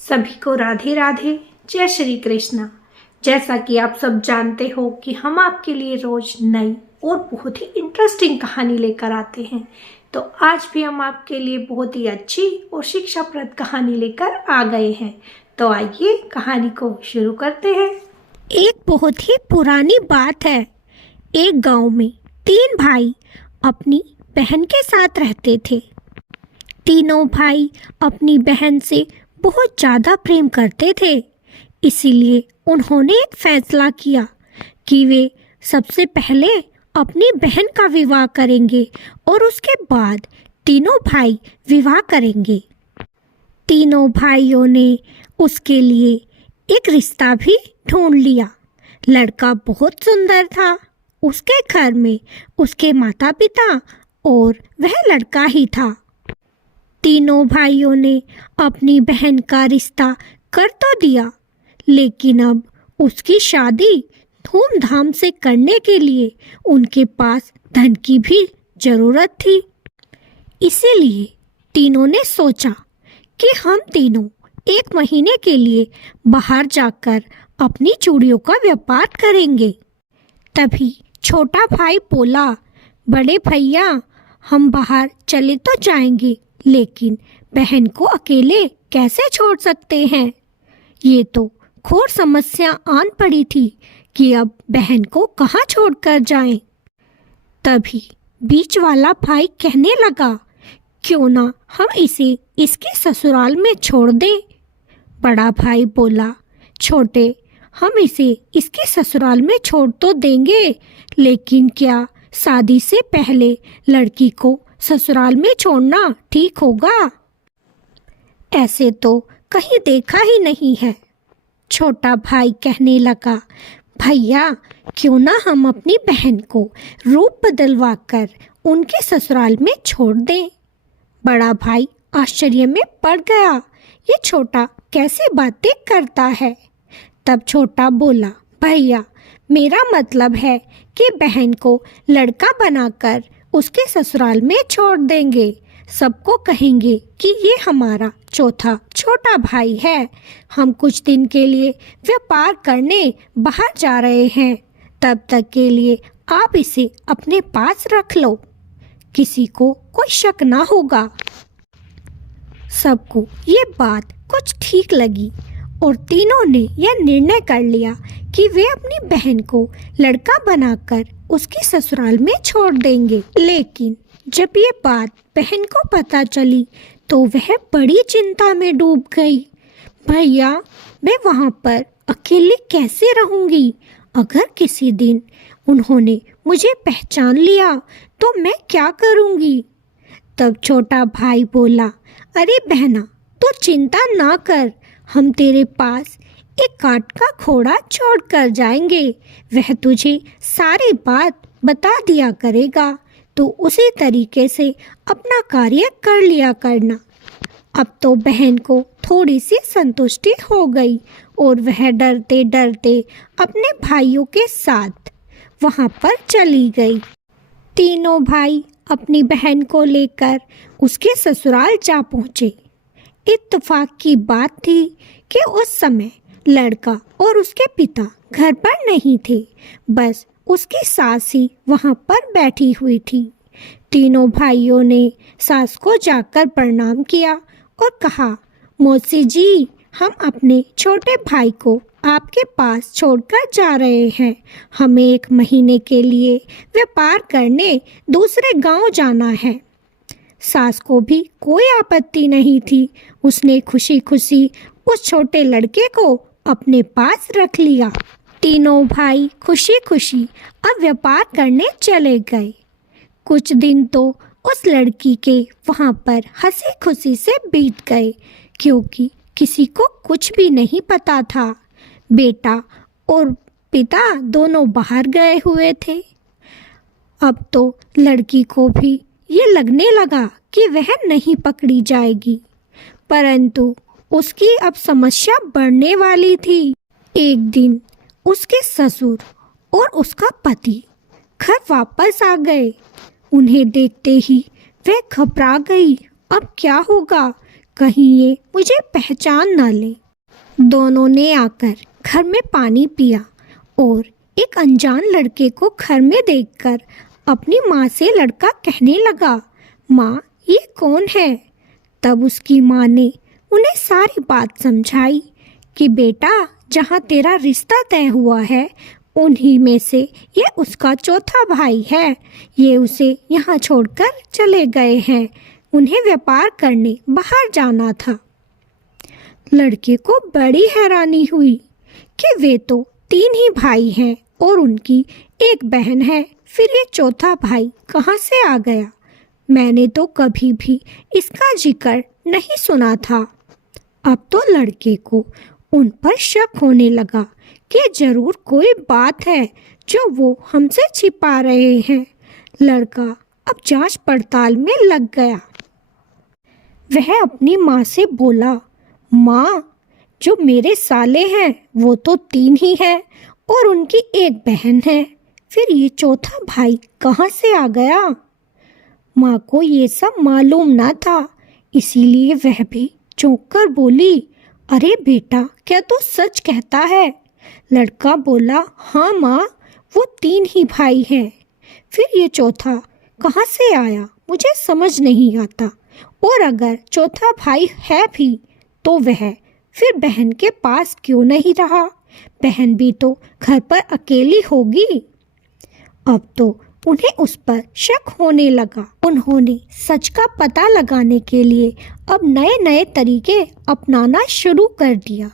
सभी को राधे राधे। जय श्री कृष्णा। जैसा कि आप सब जानते हो कि हम आपके लिए रोज नई और बहुत ही इंटरेस्टिंग कहानी लेकर आते हैं, तो आज भी हम आपके लिए बहुत ही अच्छी और शिक्षाप्रद कहानी लेकर आ गए हैं। तो आइए कहानी को शुरू करते हैं। एक बहुत ही पुरानी बात है। एक गांव में 3 भाई अपनी बहन के साथ रहते थे। तीनों भाई अपनी बहन से बहुत ज़्यादा प्रेम करते थे, इसीलिए उन्होंने एक फैसला किया कि वे सबसे पहले अपनी बहन का विवाह करेंगे और उसके बाद तीनों भाई विवाह करेंगे। तीनों भाइयों ने उसके लिए एक रिश्ता भी ढूंढ लिया। लड़का बहुत सुंदर था। उसके घर में उसके माता पिता और वह लड़का ही था। तीनों भाइयों ने अपनी बहन का रिश्ता कर तो दिया, लेकिन अब उसकी शादी धूमधाम से करने के लिए उनके पास धन की भी जरूरत थी। इसीलिए तीनों ने सोचा कि हम तीनों 1 महीने के लिए बाहर जाकर अपनी चूड़ियों का व्यापार करेंगे। तभी छोटा भाई बोला, बड़े भैया, हम बाहर चले तो जाएंगे, लेकिन बहन को अकेले कैसे छोड़ सकते हैं। ये तो घोर समस्या आन पड़ी थी कि अब बहन को कहाँ छोड़कर जाएं। तभी बीच वाला भाई कहने लगा, क्यों ना हम इसे इसके ससुराल में छोड़ दें। बड़ा भाई बोला, छोटे, हम इसे इसके ससुराल में छोड़ तो देंगे, लेकिन क्या शादी से पहले लड़की को ससुराल में छोड़ना ठीक होगा? ऐसे तो कहीं देखा ही नहीं है। छोटा भाई कहने लगा, भैया, क्यों ना हम अपनी बहन को रूप बदलवा कर उनके ससुराल में छोड़ दें। बड़ा भाई आश्चर्य में पड़ गया, ये छोटा कैसे बातें करता है। तब छोटा बोला, भैया, मेरा मतलब है कि बहन को लड़का बनाकर उसके ससुराल में छोड़ देंगे। सबको कहेंगे कि ये हमारा चौथा छोटा भाई है। हम कुछ दिन के लिए व्यापार करने बाहर जा रहे हैं, तब तक के लिए आप इसे अपने पास रख लो, किसी को कोई शक ना होगा। सबको ये बात कुछ ठीक लगी और तीनों ने यह निर्णय कर लिया कि वे अपनी बहन को लड़का बनाकर उसके ससुराल में छोड़ देंगे। लेकिन जब ये बात बहन को पता चली तो वह बड़ी चिंता में डूब गई। भैया, मैं वहाँ पर अकेली कैसे रहूँगी? अगर किसी दिन उन्होंने मुझे पहचान लिया तो मैं क्या करूँगी? तब छोटा भाई बोला, अरे बहना, तू चिंता ना कर, हम तेरे पास एक काठ का घोड़ा छोड़ कर जाएंगे। वह तुझे सारी बात बता दिया करेगा, तो उसी तरीके से अपना कार्य कर लिया करना। अब तो बहन को थोड़ी सी संतुष्टि हो गई और वह डरते डरते अपने भाइयों के साथ वहाँ पर चली गई। तीनों भाई अपनी बहन को लेकर उसके ससुराल जा पहुँचे। इत्तेफाक की बात थी कि उस समय लड़का और उसके पिता घर पर नहीं थे, बस उसकी सास ही वहाँ पर बैठी हुई थी। तीनों भाइयों ने सास को जाकर प्रणाम किया और कहा, मौसी जी, हम अपने छोटे भाई को आपके पास छोड़कर जा रहे हैं। हमें 1 महीने के लिए व्यापार करने दूसरे गांव जाना है। सास को भी कोई आपत्ति नहीं थी। उसने खुशी खुशी उस छोटे लड़के को अपने पास रख लिया। तीनों भाई खुशी खुशी अब व्यापार करने चले गए। कुछ दिन तो उस लड़की के वहाँ पर हंसी खुशी से बीत गए, क्योंकि किसी को कुछ भी नहीं पता था। बेटा और पिता दोनों बाहर गए हुए थे। अब तो लड़की को भी ये लगने लगा कि वह नहीं पकड़ी जाएगी, परंतु उसकी अब समस्या बढ़ने वाली थी। एक दिन उसके ससुर और उसका पति घर वापस आ गए। उन्हें देखते ही वह घबरा गई। अब क्या होगा? कहीं ये मुझे पहचान न ले। दोनों ने आकर घर में पानी पिया और एक अनजान लड़के को घर में देखकर अपनी माँ से लड़का कहने लगा, माँ ये कौन है? तब उसकी माँ ने उन्हें सारी बात समझाई कि बेटा जहाँ तेरा रिश्ता तय हुआ है उन्हीं में से ये उसका चौथा भाई है। ये उसे यहाँ छोड़कर चले गए हैं, उन्हें व्यापार करने बाहर जाना था। लड़के को बड़ी हैरानी हुई कि वे तो 3 ही भाई हैं और उनकी एक बहन है, फिर ये चौथा भाई कहाँ से आ गया? मैंने तो कभी भी इसका जिक्र नहीं सुना था। अब तो लड़के को उन पर शक होने लगा कि जरूर कोई बात है जो वो हमसे छिपा रहे हैं। लड़का अब जांच पड़ताल में लग गया। वह अपनी माँ से बोला, माँ जो मेरे साले हैं वो तो 3 ही हैं और उनकी एक बहन है, फिर ये चौथा भाई कहाँ से आ गया? माँ को ये सब मालूम ना था, इसीलिए वह भी चौंक कर बोली, अरे बेटा क्या तू सच कहता है? लड़का बोला, हाँ माँ वो 3 ही भाई हैं, फिर ये चौथा कहाँ से आया मुझे समझ नहीं आता। और अगर चौथा भाई है भी तो वह फिर बहन के पास क्यों नहीं रहा? बहन भी तो घर पर अकेली होगी। अब तो उन्हें उस पर शक होने लगा। उन्होंने सच का पता लगाने के लिए अब नए नए तरीके अपनाना शुरू कर दिया।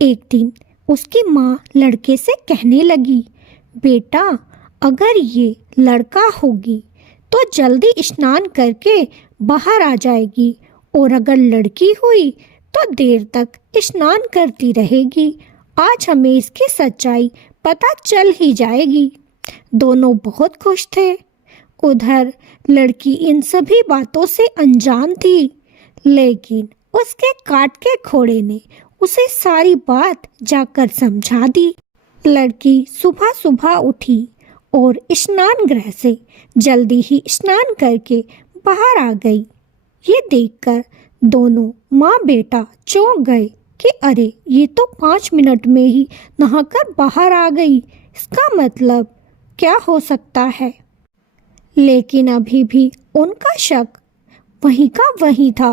एक दिन उसकी माँ लड़के से कहने लगी, बेटा अगर ये लड़का होगी तो जल्दी स्नान करके बाहर आ जाएगी और अगर लड़की हुई तो देर तक स्नान करती रहेगी। आज हमें इसकी सच्चाई पता चल ही जाएगी। दोनों बहुत खुश थे। उधर लड़की इन सभी बातों से अनजान थी, लेकिन उसके काट के घोड़े ने उसे सारी बात जाकर समझा दी। लड़की सुबह सुबह उठी और स्नान गृह से जल्दी ही स्नान करके बाहर आ गई। ये देखकर दोनों माँ बेटा चौंक गए कि अरे ये तो 5 मिनट में ही नहाकर बाहर आ गई, इसका मतलब क्या हो सकता है? लेकिन अभी भी उनका शक वहीं का वहीं था।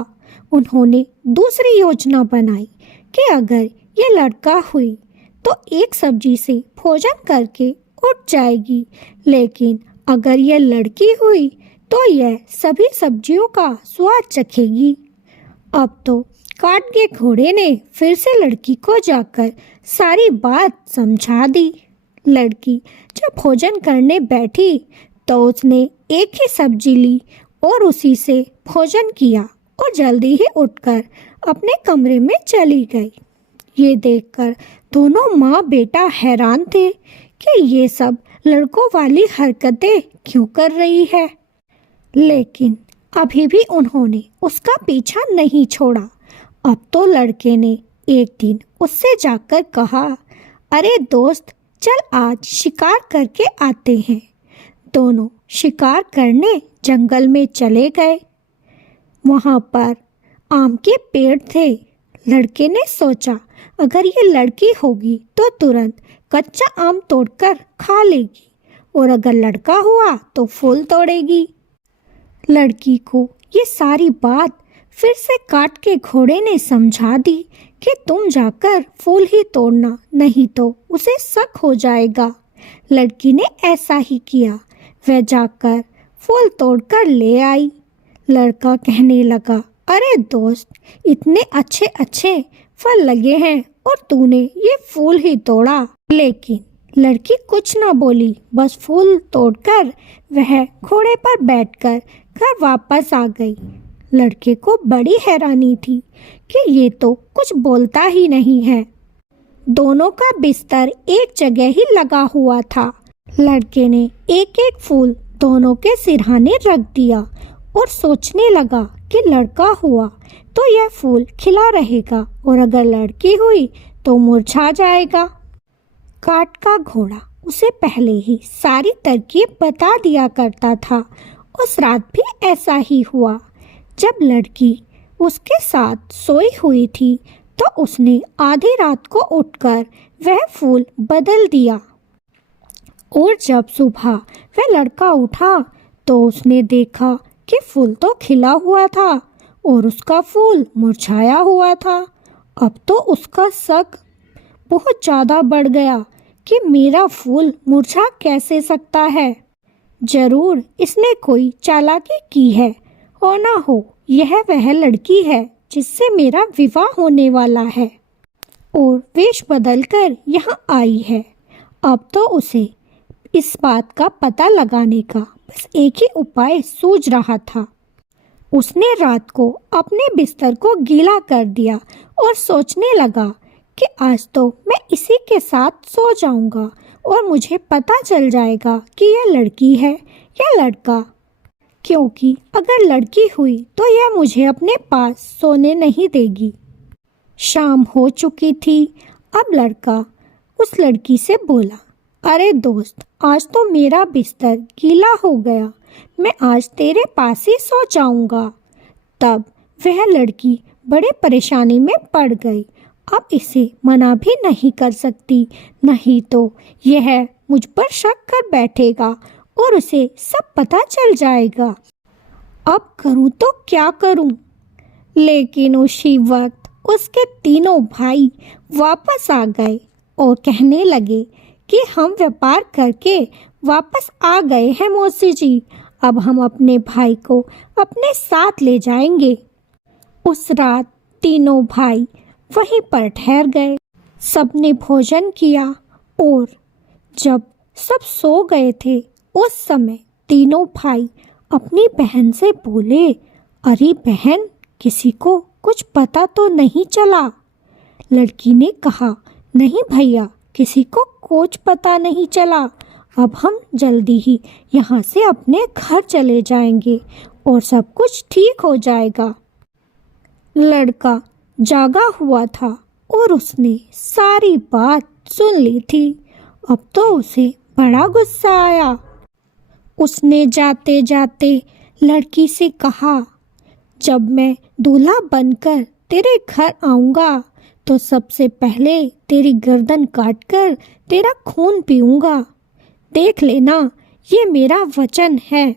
उन्होंने दूसरी योजना बनाई कि अगर ये लड़का हुई तो एक सब्जी से भोजन करके उठ जाएगी, लेकिन अगर यह लड़की हुई तो यह सभी सब्जियों का स्वाद चखेगी। अब तो काट के घोड़े ने फिर से लड़की को जाकर सारी बात समझा दी। लड़की जब भोजन करने बैठी तो उसने एक ही सब्जी ली और उसी से भोजन किया और जल्दी ही उठकर अपने कमरे में चली गई। ये देखकर दोनों माँ बेटा हैरान थे कि ये सब लड़कों वाली हरकतें क्यों कर रही है, लेकिन अभी भी उन्होंने उसका पीछा नहीं छोड़ा। अब तो लड़के ने एक दिन उससे जाकर कहा, अरे दोस्त चल आज शिकार करके आते हैं। दोनों शिकार करने जंगल में चले गए। वहाँ पर आम के पेड़ थे। लड़के ने सोचा अगर ये लड़की होगी तो तुरंत कच्चा आम तोड़कर खा लेगी और अगर लड़का हुआ तो फूल तोड़ेगी। लड़की को ये सारी बात फिर से काट के घोड़े ने समझा दी कि तुम जाकर फूल ही तोड़ना, नहीं तो उसे शक हो जाएगा। लड़की ने ऐसा ही किया। वह जाकर फूल तोड़कर ले आई। लड़का कहने लगा, अरे दोस्त इतने अच्छे अच्छे फल लगे हैं और तूने ये फूल ही तोड़ा। लेकिन लड़की कुछ ना बोली, बस फूल तोड़कर वह घोड़े पर बैठकर घर वापस आ गई। लड़के को बड़ी हैरानी थी कि ये तो कुछ बोलता ही नहीं है। दोनों का बिस्तर एक जगह ही लगा हुआ था। लड़के ने एक एक फूल दोनों के सिरहाने रख दिया और सोचने लगा कि लड़का हुआ तो यह फूल खिला रहेगा और अगर लड़की हुई तो मुरझा जाएगा। काट का घोड़ा उसे पहले ही सारी तरकीब बता दिया करता था। उस रात भी ऐसा ही हुआ। जब लड़की उसके साथ सोई हुई थी, तो उसने आधी रात को उठकर वह फूल बदल दिया। और जब सुबह वह लड़का उठा तो उसने देखा कि फूल तो खिला हुआ था और उसका फूल मुरझाया हुआ था। अब तो उसका शक बहुत ज़्यादा बढ़ गया कि मेरा फूल मुरझा कैसे सकता है। जरूर इसने कोई चालाकी की है, और ना हो यह वह लड़की है जिससे मेरा विवाह होने वाला है और वेश बदलकर यहाँ आई है। अब तो उसे इस बात का पता लगाने का बस एक ही उपाय सूझ रहा था। उसने रात को अपने बिस्तर को गीला कर दिया और सोचने लगा कि आज तो मैं इसी के साथ सो जाऊंगा और मुझे पता चल जाएगा कि यह लड़की है या लड़का, क्योंकि अगर लड़की हुई तो यह मुझे अपने पास सोने नहीं देगी। शाम हो चुकी थी। अब लड़का उस लड़की से बोला, अरे दोस्त, आज तो मेरा बिस्तर गीला हो गया, मैं आज तेरे पास ही सो जाऊंगा। तब वह लड़की बड़े परेशानी में पड़ गई। अब इसे मना भी नहीं कर सकती, नहीं तो यह मुझ पर शक कर बैठेगा और उसे सब पता चल जाएगा। अब करूं तो क्या करूं? लेकिन उसी वक्त उसके तीनों भाई वापस आ गए और कहने लगे कि हम व्यापार करके वापस आ गए हैं मौसी जी, अब हम अपने भाई को अपने साथ ले जाएंगे। उस रात तीनों भाई वहीं पर ठहर गए। सबने भोजन किया और जब सब सो गए थे उस समय तीनों भाई अपनी बहन से बोले, अरे बहन, किसी को कुछ पता तो नहीं चला? लड़की ने कहा, नहीं भैया, किसी को कुछ पता नहीं चला। अब हम जल्दी ही यहाँ से अपने घर चले जाएंगे और सब कुछ ठीक हो जाएगा। लड़का जागा हुआ था और उसने सारी बात सुन ली थी। अब तो उसे बड़ा गुस्सा आया। उसने जाते जाते लड़की से कहा, जब मैं दूल्हा बनकर तेरे घर आऊँगा तो सबसे पहले तेरी गर्दन काटकर तेरा खून पीऊँगा। देख लेना, ये मेरा वचन है।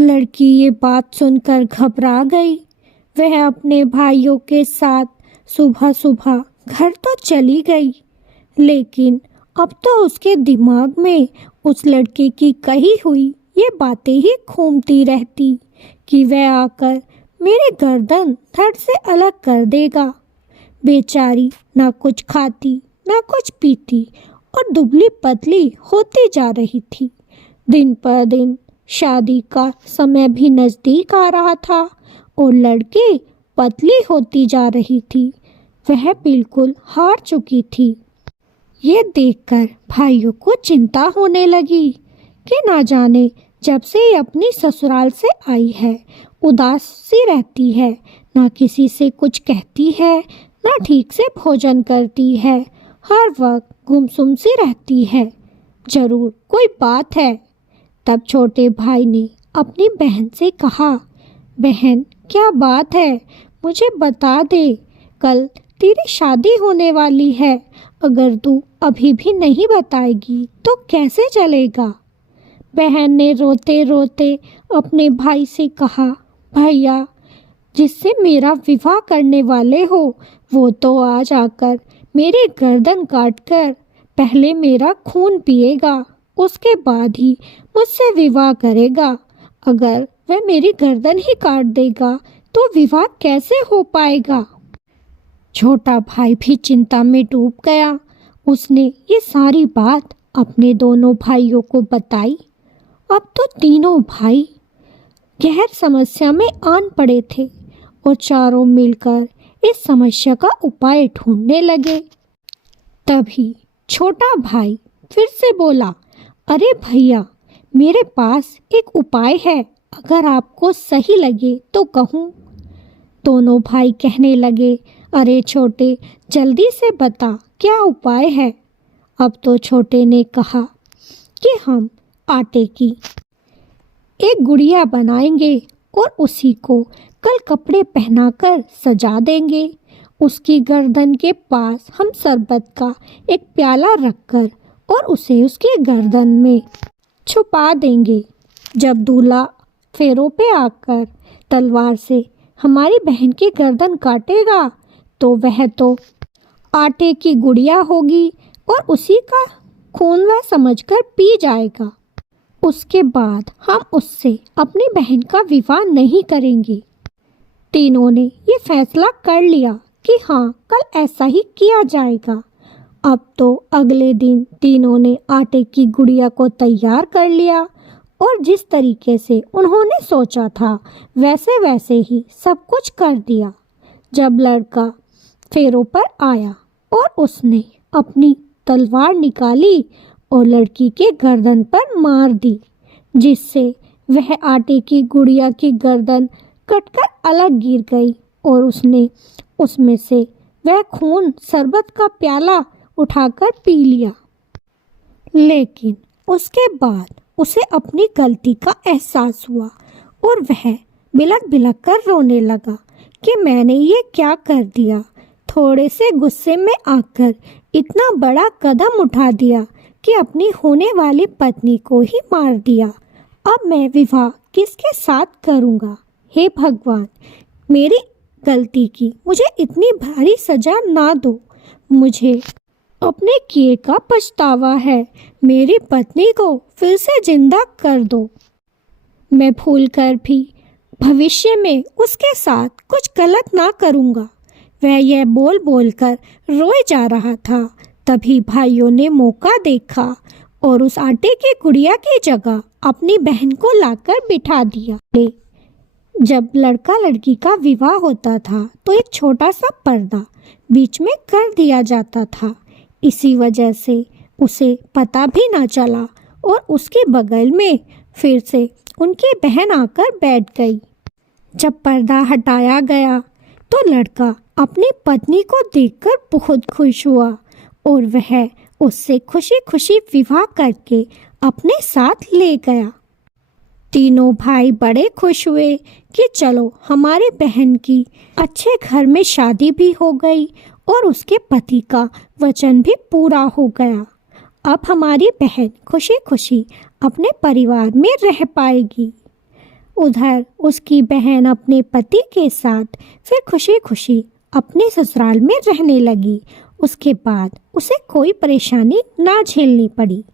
लड़की ये बात सुनकर घबरा गई। वह अपने भाइयों के साथ सुबह सुबह घर तो चली गई, लेकिन अब तो उसके दिमाग में उस लड़के की कही हुई ये बातें ही घूमती रहती कि वह आकर मेरे गर्दन धड़ से अलग कर देगा। बेचारी ना कुछ खाती ना कुछ पीती और दुबली पतली होती जा रही थी। दिन पर दिन शादी का समय भी नज़दीक आ रहा था और लड़की पतली होती जा रही थी। वह बिल्कुल हार चुकी थी। ये देखकर भाइयों को चिंता होने लगी कि ना जाने जब से ये अपनी ससुराल से आई है उदास सी रहती है, ना किसी से कुछ कहती है, ना ठीक से भोजन करती है, हर वक्त गुमसुम सी रहती है। जरूर कोई बात है। तब छोटे भाई ने अपनी बहन से कहा, बहन, क्या बात है, मुझे बता दे। कल तेरी शादी होने वाली है, अगर तू अभी भी नहीं बताएगी तो कैसे चलेगा? बहन ने रोते रोते अपने भाई से कहा, भैया, जिससे मेरा विवाह करने वाले हो वो तो आज आकर मेरी गर्दन काटकर पहले मेरा खून पिएगा, उसके बाद ही मुझसे विवाह करेगा। अगर वह मेरी गर्दन ही काट देगा तो विवाह कैसे हो पाएगा? छोटा भाई भी चिंता में डूब गया। उसने ये सारी बात अपने दोनों भाइयों को बताई। अब तो तीनों भाई गहर समस्या में आन पड़े थे और चारों मिलकर इस समस्या का उपाय ढूंढने लगे। तभी छोटा भाई फिर से बोला, अरे भैया, मेरे पास एक उपाय है, अगर आपको सही लगे तो कहूँ। दोनों भाई कहने लगे, अरे छोटे, जल्दी से बता, क्या उपाय है? अब तो छोटे ने कहा कि हम आटे की एक गुड़िया बनाएंगे और उसी को कल कपड़े पहनाकर सजा देंगे। उसकी गर्दन के पास हम शरबत का एक प्याला रखकर और उसे उसकी गर्दन में छुपा देंगे। जब दूल्हा फेरों पे आकर तलवार से हमारी बहन की गर्दन काटेगा तो वह तो आटे की गुड़िया होगी और उसी का खून वह समझकर पी जाएगा। उसके बाद हम उससे अपनी बहन का विवाह नहीं करेंगे। तीनों ने ये फैसला कर लिया कि हाँ, कल ऐसा ही किया जाएगा। अब तो अगले दिन तीनों ने आटे की गुड़िया को तैयार कर लिया और जिस तरीके से उन्होंने सोचा था वैसे वैसे ही सब कुछ कर दिया। जब लड़का फेरों पर आया और उसने अपनी तलवार निकाली और लड़की के गर्दन पर मार दी, जिससे वह आटे की गुड़िया की गर्दन कटकर अलग गिर गई और उसने उसमें से वह खून शरबत का प्याला उठाकर पी लिया। लेकिन उसके बाद उसे अपनी गलती का एहसास हुआ और वह बिलक बिलक कर रोने लगा कि मैंने ये क्या कर दिया। थोड़े से गुस्से में आकर इतना बड़ा कदम उठा दिया कि अपनी होने वाली पत्नी को ही मार दिया। अब मैं विवाह किसके साथ करूँगा? हे भगवान, मेरी गलती की मुझे इतनी भारी सजा ना दो। मुझे अपने किए का पछतावा है। मेरी पत्नी को फिर से जिंदा कर दो। मैं भूल कर भी भविष्य में उसके साथ कुछ गलत ना करूँगा। वह यह बोल बोल कर रोए जा रहा था। तभी भाइयों ने मौका देखा और उस आटे की गुड़िया की जगह अपनी बहन को लाकर बिठा दिया। जब लड़का लड़की का विवाह होता था तो एक छोटा सा पर्दा बीच में कर दिया जाता था। इसी वजह से उसे पता भी ना चला और उसके बगल में फिर से उनकी बहन आकर बैठ गई। जब पर्दा हटाया गया तो लड़का अपनी पत्नी को देखकर बहुत खुश हुआ और वह उससे खुशी खुशी विवाह करके अपने साथ ले गया। तीनों भाई बड़े खुश हुए कि चलो, हमारी बहन की अच्छे घर में शादी भी हो गई और उसके पति का वचन भी पूरा हो गया। अब हमारी बहन खुशी खुशी अपने परिवार में रह पाएगी। उधर उसकी बहन अपने पति के साथ फिर खुशी खुशी अपने ससुराल में रहने लगी। उसके बाद उसे कोई परेशानी ना झेलनी पड़ी।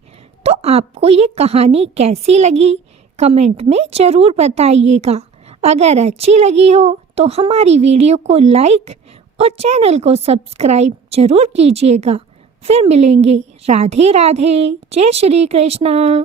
तो आपको ये कहानी कैसी लगी कमेंट में ज़रूर बताइएगा। अगर अच्छी लगी हो तो हमारी वीडियो को लाइक और चैनल को सब्सक्राइब जरूर कीजिएगा। फिर मिलेंगे। राधे राधे। जय श्री कृष्णा।